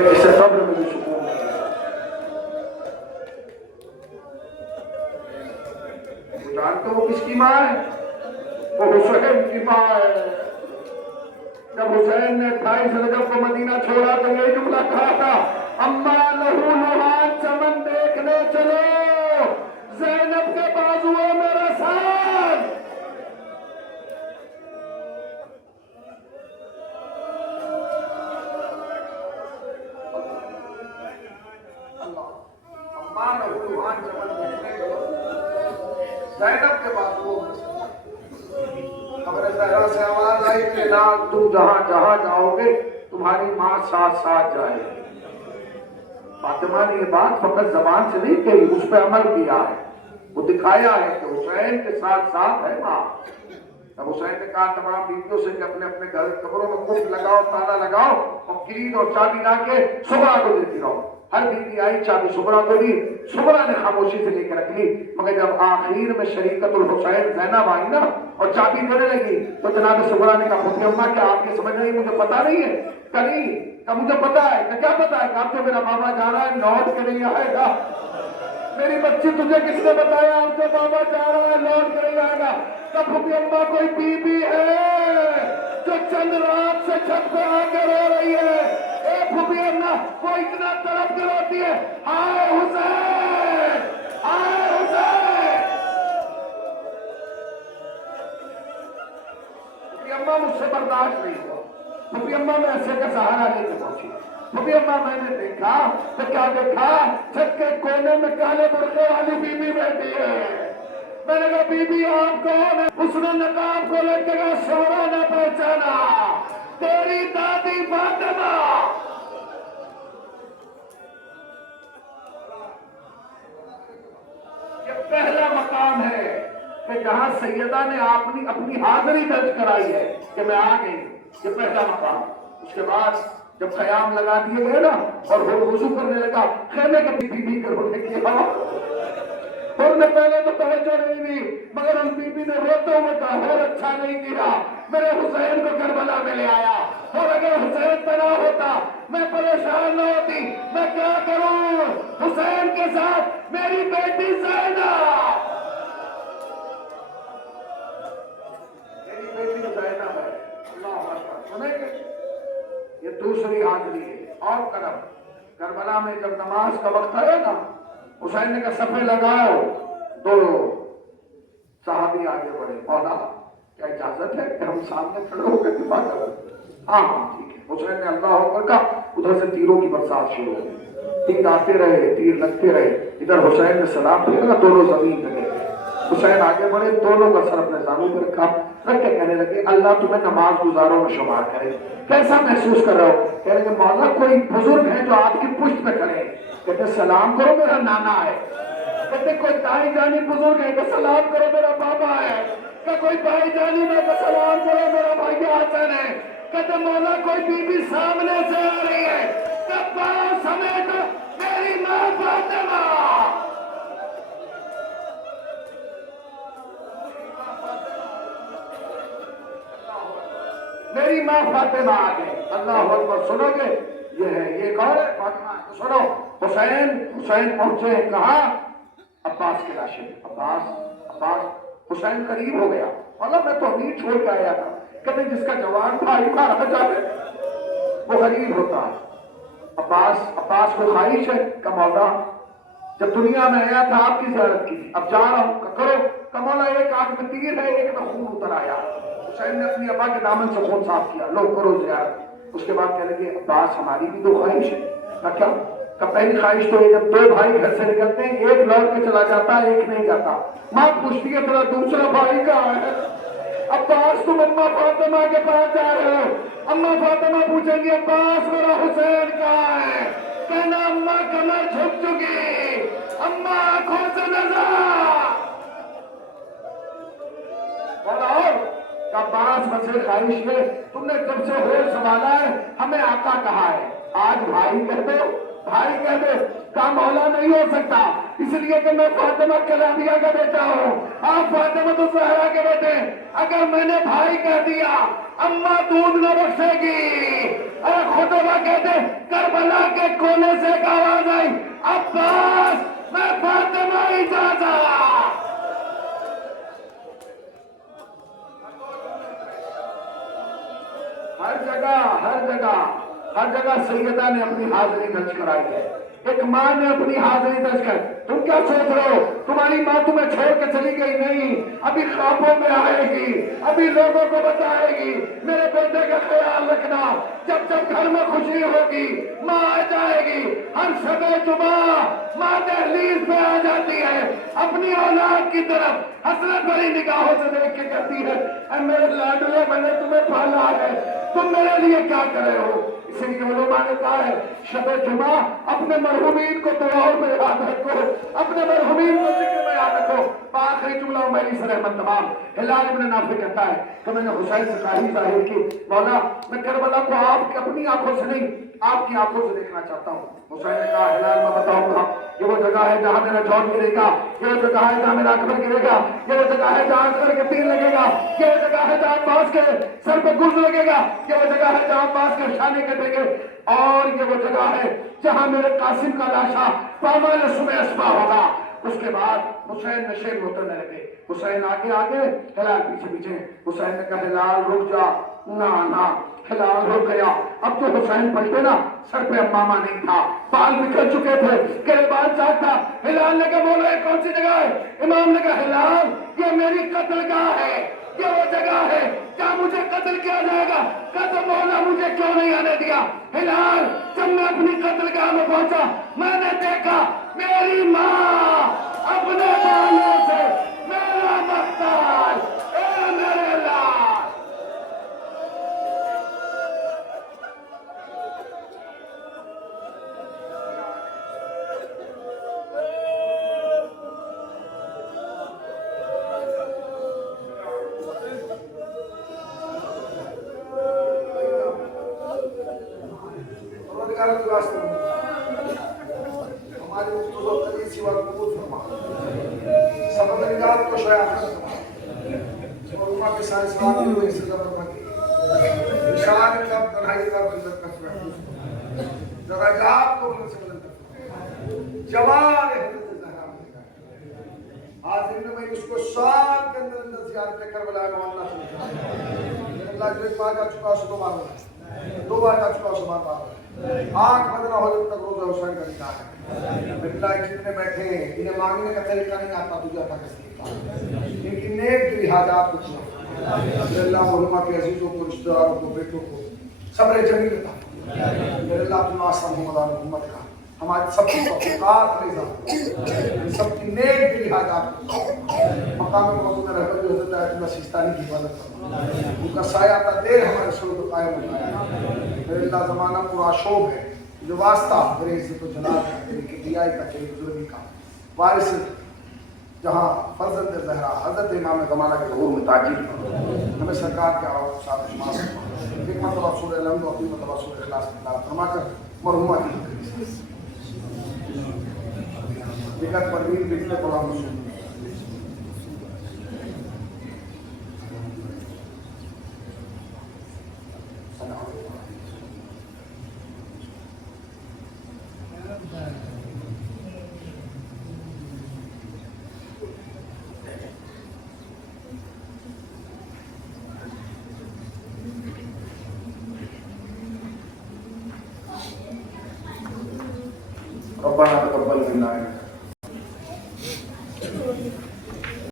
اسے قبر میں بھی سکون نہیں ہے۔ وہ جانتے ہو کس کی ماں ہے؟ وہ حسین کی ماں ہے۔ جب حسین نے 28 رجب کو مدینہ چھوڑا تو یہ جملہ کہا تھا، اماں لہو لہان چمن دیکھنے چلو، زینب کے بازو میرا ساتھ۔ اماں لہو لہان چمن دیکھنے چلو، زینب کے بازو میں۔ خبر زہرا سے آواز آئی کہ نال تم جہاں جہاں جاؤ گے تمہاری ماں ساتھ ساتھ جائے گی۔ فاطمہ نے یہ بات فقط زبان سے نہیں کہی، اس پہ عمل کیا ہے، وہ دکھایا ہے کہ حسین کے ساتھ ساتھ ہے ماں۔ جب حسین نے کہا تمام بیویوں سے کہ اپنے اپنے گھر قبروں میں قفل لگاؤ، تالا لگاؤ اور کلید اور چابی لا کے صبح کو دیتی رہو، ہر بیوی آئی چابی صبح کو دی، صبح نے خاموشی سے لے کے رکھ لی، مگر جب آخر میں شریکت الحسین زینب آئی نا اور چابی دینے لگی تو جناب صبح نے کہا خفیہ اماں کیا آپ یہ سمجھ رہی مجھے پتا نہیں ہے؟ کہ نہیں، کہ مجھے پتا ہے۔ کہ کیا پتا ہے؟ کہ آپ جو میرا بابا جا رہا ہے لوٹ کے نہیں آئے گا۔ میری بچی تجھے کس نے بتایا آپ جو بابا جا رہا ہے لوٹ کے نہیں آئے گا؟ کہ خفیہ اماں کوئی بی بی ہے جو چند رات سے چھت پہ آ کے رو رہی ہے، اے خفیہ اماں وہ اتنا تڑپ کے روتی ہے، ہائے حسین، ہائے حسین۔ خفیہ اماں مجھ سے برداشت نہیں ہوا، خفیہ اماں میں ایسے کا سہارا لے کے پہنچی۔ خفیہ اماں میں نے دیکھا تو کیا دیکھا؟ چھت کے کونے میں کالے برقعے والی بی بی بیٹھی ہے۔ میں نے کہا بی بی آپ کون ہے؟ اس نے نقاب کو لے کے کہا شوہرا نہ پہچانا، تیری دادی فاطمہ۔ یہ پہلا مقام ہے کہ جہاں سیدہ نے اپنی حاضری درج کرائی ہے کہ میں آ گئی، یہ پہلا مقام۔ اس کے بعد جب قیام لگا دیے گئے نا اور وہ وضو کرنے لگا، خیمے کے بی کے رونے کی اور نے پہلے تو توجہ نہیں دی، مگر اس بی بی نے روتے ہوئے کہا اور اچھا نہیں کیا، میرے حسین کو کربلا میں لے آیا، اور اگر حسین پہ نہ ہوتا میں پریشان نہ ہوتی، میں کیا کروں حسین کے ساتھ میری بیٹی زینب، میری بیٹی زینب ہے۔ اللہ اکبر، سنیں گے؟ یہ دوسری حاضری ہے۔ اور کربلا میں جب نماز کا وقت ہے نا، حسین نے کہا صفے لگاؤ، تو صحابی آگے بڑھے، مولا کیا اجازت ہے کہ ہم سامنے کھڑے ہو کے دفاع کریں؟ ہاں ٹھیک ہے۔ حسین نے اللہ اکبر کہا، ادھر سے تیروں کی برسات شروع ہو گئی، تیر آتے رہے، تیر لگتے رہے، ادھر حسین نے سلام پھیرا نا، دونوں زمین پہ گئے۔ حسین آگے بڑھے، دونوں کا سر اپنے زانوں پہ رکھا، رکھ کے کہنے لگے اللہ تمہیں نماز گزاروں میں شمار کرے۔ کیسا محسوس کر رہے ہو؟ کہہ رہے کہ مولا کوئی بزرگ ہے جو آپ کی پشت پہ کھڑے ہیں۔ کہتے سلام کرو میرا نانا ہے۔ کہتے کوئی دائی جانی بزرگ ہے کہ سلام کرو میرا بابا ہے۔ کہ کوئی بھائی جانی میں کہ سلام کرو میرا بھائی حسن ہے۔ کہتے مولا کوئی بی بی سامنے سے آ رہی ہے کہ پاس سمیت میری ماں فاطمہ، میری ماں فاطمہ آ گئی۔ اللہ اکبر، سنو گے؟ یہ ہے، یہ کون ہے؟ فاطمہ۔ سنو، حسین پہنچے، کہا عباس کے لاشے، عباس حسین قریب ہو گیا، اللہ میں تو امید چھوڑ کے آیا تھا، کہتے جس کا جوان بھائی کا رہ جائے وہ غریب ہوتا ہے۔ عباس کو خواہش ہے کہ مولا جب دنیا میں آیا تھا آپ کی زیارت کی، اب جا رہا ہوں کرو، کہ مولا ایک آنکھ میں تیر ہے، ایک میں خون اتر آیا۔ حسین نے اپنی ابا کے دامن سے خون صاف کیا، لو کرو زیارت۔ اس کے بعد کہنے لگے عباس ہماری بھی تو خواہش ہے۔ کیا؟ کہ پہلی خواہش تو ہے جب دو بھائی گھر سے نکلتے ہیں ایک لوٹ کے چلا جاتا ہے ایک نہیں جاتا، ماں پوچھتی ہے تیرا دوسرا بھائی کہاں ہے؟ عباس تم اماں فاطمہ کے پاس جا رہے ہو، اماں فاطمہ پوچھیں گی عباس میرا حسین کہاں ہے؟ کہنا اماں کمر جھک چکی، اماں آنکھوں سے نظر۔ عباس مسئلہ خواہش میں تم نے جب سے ہوش سنبھالا ہے ہمیں آقا کہا ہے، آج بھائی کہہ دو، بھائی کہہ دو، کا مولا نہیں ہو سکتا، اس لیے کہ میں فاطمہ کلابیہ کا بیٹا ہوں، آپ فاطمہ تو زہرا کے بیٹے، اگر میں نے بھائی کہہ دیا اماں دودھ نہ بخشے گی، اے خطبہ کہتے کربلا کے کونے سے ایک آواز آئی، عباس میں فاطمہ اجازت۔ ہر جگہ سیدہ نے اپنی حاضری درج کرائی ہے، ایک ماں نے اپنی حاضری درج کر۔ تم کیا سوچ رہے ہو تمہاری ماں تمہیں چھوڑ کے چلی گئی؟ نہیں، ابھی خوابوں میں آئے گی، ابھی لوگوں کو بتائے گی میرے بیٹے کا خیال رکھنا۔ جب جب گھر میں خوشی ہوگی ماں آ جائے گی، ہر شب جمعہ ماں دہلیز پہ آ جاتی ہے، اپنی اولاد کی طرف حسرت بھری نگاہوں سے دیکھ کے کہتی ہے، اے میرے لاڈلے میں نے تمہیں پالا ہے، تم میرے لیے کیا کر رہے ہو؟ اسی لیے علماء نے کہا ہے شب جمعہ اپنے مرحومین کو دعاؤں میں یاد رکھو، اپنے مرحومین کو ذکر میں یاد رکھو۔ آخری جملہ میری سے رحمت تمام۔ ہلال ابن نافع کہتا ہے کہ میں نے حسین سے خواہش ظاہر کی، مولا میں کربلا کو آپ کی اپنی آنکھوں سے نہیں آپ کی آنکھوں سے دیکھنا چاہتا ہوں۔ حسین نے کہا ہلال میں بتاؤں گا، یہ وہ جگہ ہے جہاں میرا جون گرے گا، یہ وہ جگہ ہے جہاں میرا اکبر گرے گا، یہ وہ جگہ ہے جہاں اکبر کے تیر لگے گا، یہ وہ جگہ ہے جہاں عباس کے سر پہ گرز لگے گا، یہ وہ جگہ ہے جہاں عباس کے شانے کٹے گے، اور یہ وہ جگہ ہے جہاں میرے قاسم کا لاشا پامال صبح اسپا ہوگا۔ اس کے بعد حسین نشے میں اترنے لگے، حسین آگے آگے، ہلال پیچھے پیچھے۔ حسین نے کہا ہلال رک جا، نا ہلال رک گیا۔ اب تو حسین پلٹے نا، سر پہ امامہ نہیں تھا، بال بکھر چکے تھے، گریبان چاک تھا۔ ہلال نے کہا بولو یہ کون سی جگہ ہے؟ امام نے کہا ہلال یہ میری قتل گاہ ہے، یہ وہ جگہ ہے جہاں مجھے قتل کیا جائے گا، کہا مولا مجھے کیوں نہیں آنے دیا؟ ہلال جب میں اپنی قتل گاہ میں پہنچا میں نے دیکھا میری ماں اپنے بالوں سے میرا مختار، اے میرے لال۔ ہماری مختصر قدیسی وقت قبول فرما، سبب نجات کو شاید اور امہ کے سائنس بات ہوئی سے زبر مکی نشان کب تنہائی کا بلدت کا فرح درجات کو ان سے بلند کر جوان حضرت زہرا حاضرین میں اس کو سال کے اندر زیارت کربلا معاملہ سمجھا۔ اللہ جو ایک بار جا چکا اسے دو بار جا چکا اسے بار آنکھ بند نہ ہو جب تک روزہ حسین کا نکاح ہے۔ اللہ جتنے بیٹھے ہیں انہیں مانگنے کا طریقہ نہیں آتا، تجھے آتا کس طریقہ، ان کی نیک دلی حاجات کو پورا۔ اللہ علماء کے عزیزوں کو، رشتہ داروں کو، بیٹوں کو صبر جمیل عطا۔ میرے اللہ تم آسان محمد محمد کا ہمارے سب کی توفیقات رضا، سب کی نیک دلی حاجات کو مقام موضوع میں رہتے ہوئے حضرت آیت اللہ سیستانی کی حفاظت کرنا، ان کا سایہ تا دیر ہمارے سلوک کو قائم ہوتا ہے۔ میرے اللہ زمانہ پورا شوب ہے، جو واسطہ میرے عزت و جلال ہے، میری کبریائی کا، تیری بزرگی کا وارث جہاں فرزند زہرا حضرت امام زمانہ کے ظہور میں تاجیل ہمیں سرکار کے آواز کو ساتھ شمار کرنا، ایک مرتبہ سورہ الحمد اور اپنی مرتبہ سورہ اخلاص کی تلاوت فرما کر مرحومہ کی دقت پروین لکھنے کو ہم سن ربنا تقبل منا